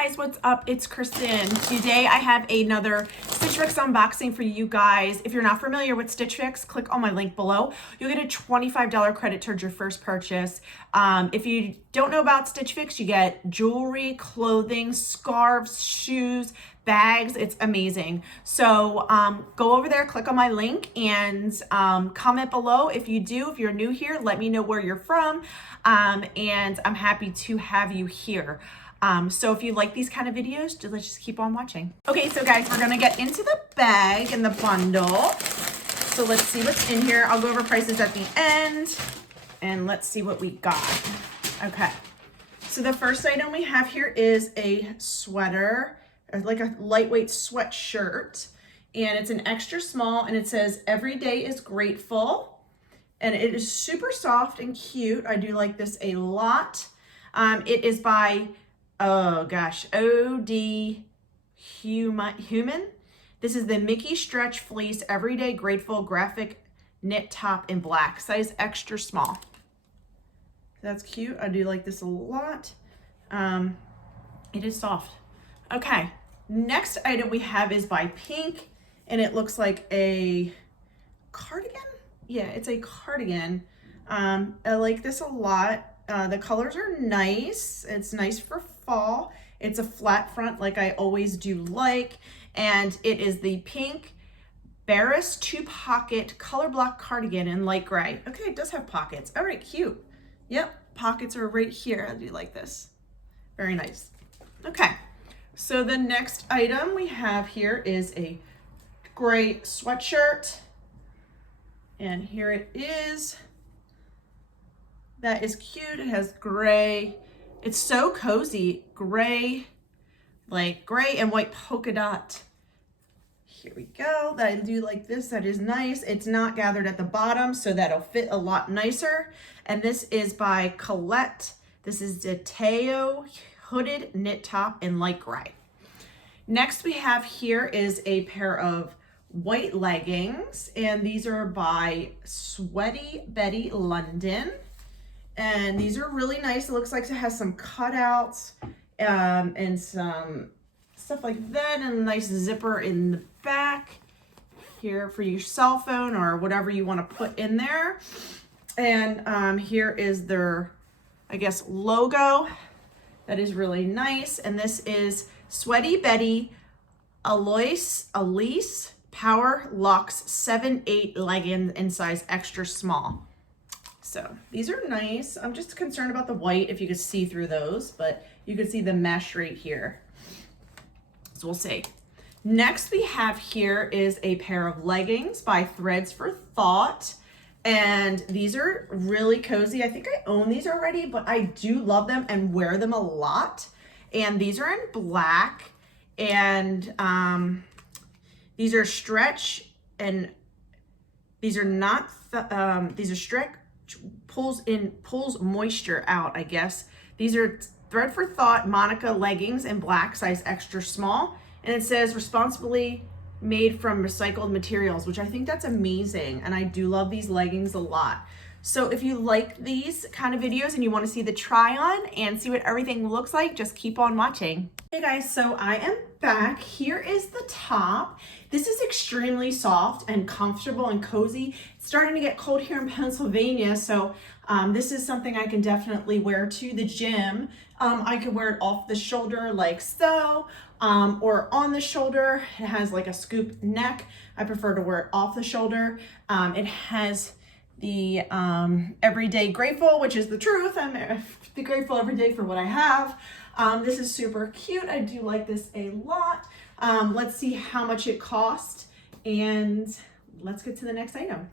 Guys, what's up? It's Kristen. Today I have another Stitch Fix unboxing for you guys. If you're not familiar with Stitch Fix, click on my link below. You'll get a $25 credit towards your first purchase. If you don't know about Stitch Fix, you get jewelry, clothing, scarves, shoes, bags. It's amazing. So go over there, click on my link, and comment below if you do. If you're new here, let me know where you're from, and I'm happy to have you here. So if you like these kind of videos, let's just keep on watching. Okay, so guys, we're gonna get into the bag and the bundle. So let's see what's in here. I'll go over prices at the end, and let's see what we got. Okay, so the first item we have here is a sweater, like a lightweight sweatshirt, and it's an extra small, and it says "Every day is grateful," and it is super soft and cute. I do like this a lot. It is by OD Human. This is the Mickey Stretch Fleece Everyday Grateful Graphic Knit Top in black, size extra small. That's cute. I do like this a lot. It is soft. Okay, next item we have is by Pink, and it looks like a cardigan. Yeah, it's a cardigan. I like this a lot. The colors are nice. It's nice for fall. It's a flat front like I always do like. And it is the Pink Barris 2-pocket color block cardigan in light gray. Okay, it does have pockets. All right, cute. Yep, pockets are right here. I do like this. Very nice. Okay, so the next item we have here is a gray sweatshirt. And here it is. That is cute. It has gray. It's so cozy. Gray, like gray and white polka dot. Here we go. I do like this. That is nice. It's not gathered at the bottom, so that'll fit a lot nicer. And this is by Colette. This is the Teo hooded knit top in light gray. Next we have here is a pair of white leggings, and these are by Sweaty Betty London. And these are really nice. It looks like it has some cutouts and some stuff like that, and a nice zipper in the back here for your cell phone or whatever you want to put in there. And here is their, I guess, logo. That is really nice. And this is Sweaty Betty Elise Power Luxe 7/8 leggings in size extra small. So these are nice. I'm just concerned about the white, if you could see through those, but you can see the mesh right here. So we'll see. Next we have here is a pair of leggings by Threads for Thought. And these are really cozy. I think I own these already, but I do love them and wear them a lot. And these are in black, and these are stretch, and these are not, these are stretch, pulls moisture out, I guess. These are Thread for Thought Monica leggings in black, size extra small, and it says responsibly made from recycled materials, which I think that's amazing, and I do love these leggings a lot. So if you like these kind of videos and you want to see the try on and see what everything looks like, just keep on watching. Hey guys, so I am back. Here is the top. This is extremely soft and comfortable and cozy. It's starting to get cold here in Pennsylvania, so this is something I can definitely wear to the gym. I could wear it off the shoulder like so, or on the shoulder. It has like a scoop neck. I prefer to wear it off the shoulder. It has the Everyday Grateful, which is the truth. I'm grateful every day for what I have. This is super cute. I do like this a lot. Let's see how much it cost, and let's get to the next item.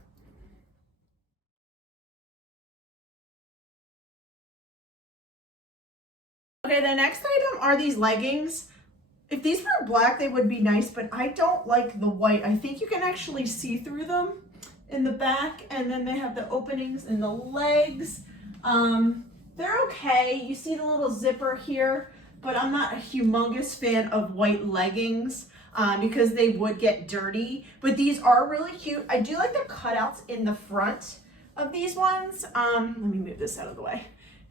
Okay, the next item are these leggings. If these were black, they would be nice, but I don't like the white. I think you can actually see through them in the back, and then they have the openings in the legs. They're okay. You see the little zipper here, but I'm not a humongous fan of white leggings because they would get dirty, but these are really cute. I do like the cutouts in the front of these ones. Let me move this out of the way.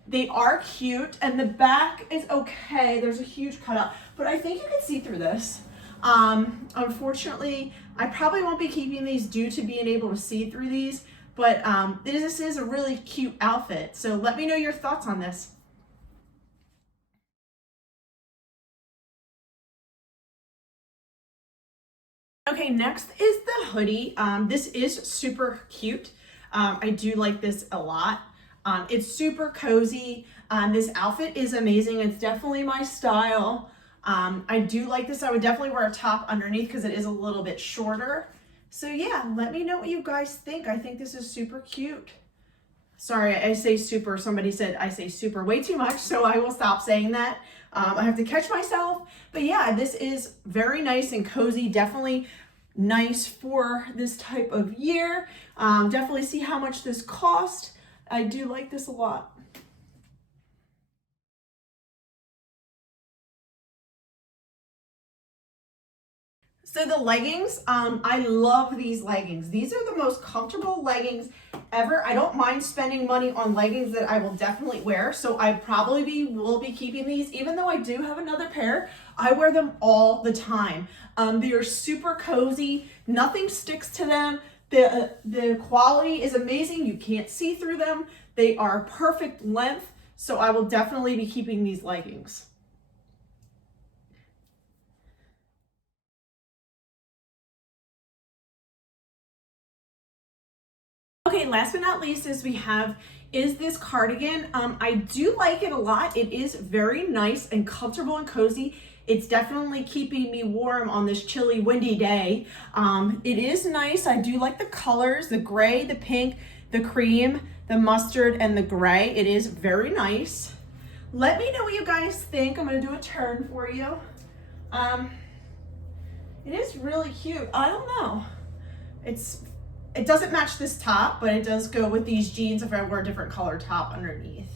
They are cute, and the back is okay. There's a huge cutout, but I think you can see through this. Unfortunately, I probably won't be keeping these due to being able to see through these, but this is a really cute outfit. So let me know your thoughts on this. Okay, next is the hoodie. This is super cute. I do like this a lot. It's super cozy. This outfit is amazing. It's definitely my style. I do like this. I would definitely wear a top underneath because it is a little bit shorter. So yeah, let me know what you guys think. I think this is super cute. Sorry, I say super. Somebody said I say super way too much, so I will stop saying that. I have to catch myself. But yeah, this is very nice and cozy. Definitely nice for this type of year. Definitely see how much this cost. I do like this a lot. So the leggings, I love these leggings. These are the most comfortable leggings ever. I don't mind spending money on leggings that I will definitely wear. So I probably will be keeping these, even though I do have another pair. I wear them all the time. They are super cozy. Nothing sticks to them. The quality is amazing. You can't see through them. They are perfect length. So I will definitely be keeping these leggings. Okay, last but not least is this cardigan. I do like it a lot. It is very nice and comfortable and cozy. It's definitely keeping me warm on this chilly, windy day. It is nice. I do like the colors, the gray, the pink, the cream, the mustard, and the gray. It is very nice. Let me know what you guys think. I'm gonna do a turn for you. It is really cute. I don't know. It doesn't match this top, but it does go with these jeans if I wear a different color top underneath.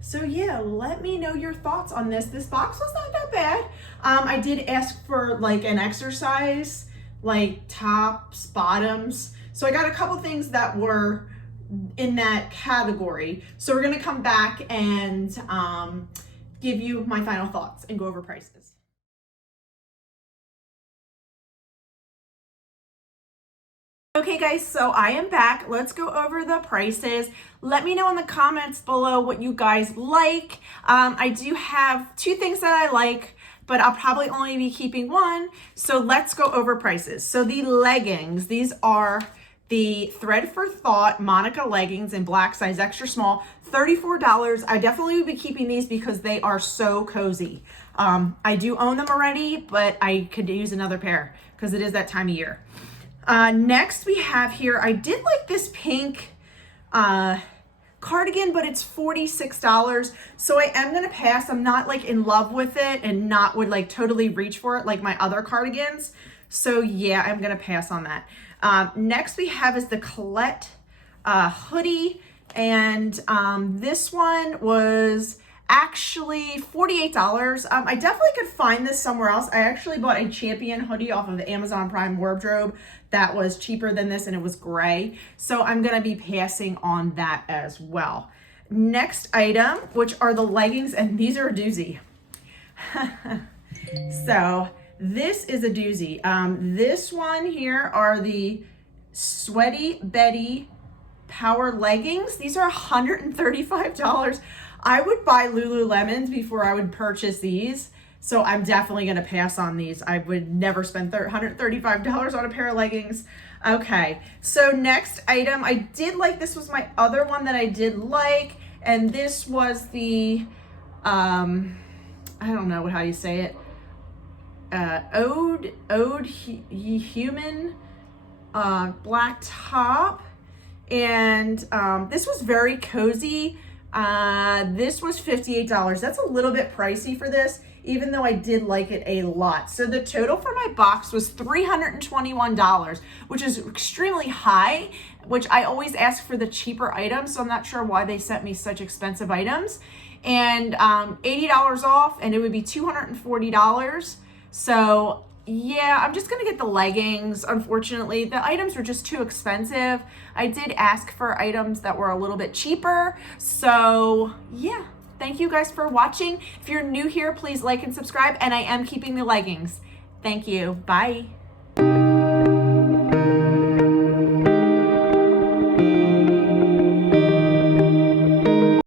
So yeah, let me know your thoughts on this. This box was not that bad. I did ask for like an exercise, like tops, bottoms. So I got a couple things that were in that category. So we're gonna come back and give you my final thoughts and go over prices. Okay guys, so I am back. Let's go over the prices. Let me know in the comments below what you guys like. I do have two things that I like, but I'll probably only be keeping one. So let's go over prices. So the leggings, these are the Thread for Thought Monica leggings in black size extra small, $34. I definitely would be keeping these because they are so cozy. I do own them already, but I could use another pair because it is that time of year. Next we have here, I did like this pink cardigan, but it's $46. So I am going to pass. I'm not like in love with it and not would like totally reach for it like my other cardigans. So yeah, I'm going to pass on that. Next we have is the Colette hoodie. And this one was actually $48. I definitely could find this somewhere else. I actually bought a Champion hoodie off of the Amazon Prime wardrobe that was cheaper than this and it was gray. So I'm gonna be passing on that as well. Next item, which are the leggings, and these are a doozy. So this is a doozy. This one here are the Sweaty Betty Power leggings. These are $135. I would buy Lululemons before I would purchase these. So I'm definitely going to pass on these. I would never spend $135 on a pair of leggings. Okay, so next item, I did like, this was my other one that I did like, and this was the, I don't know how you say it, Human black top, and this was very cozy. This was $58. That's a little bit pricey for this, even though I did like it a lot. So the total for my box was $321, which is extremely high, which I always ask for the cheaper items. So I'm not sure why they sent me such expensive items. And $80 off, and it would be $240. So yeah, I'm just gonna get the leggings. Unfortunately, the items were just too expensive. I did ask for items that were a little bit cheaper. So yeah, thank you guys for watching. If you're new here, please like and subscribe, and I am keeping the leggings. Thank you, bye.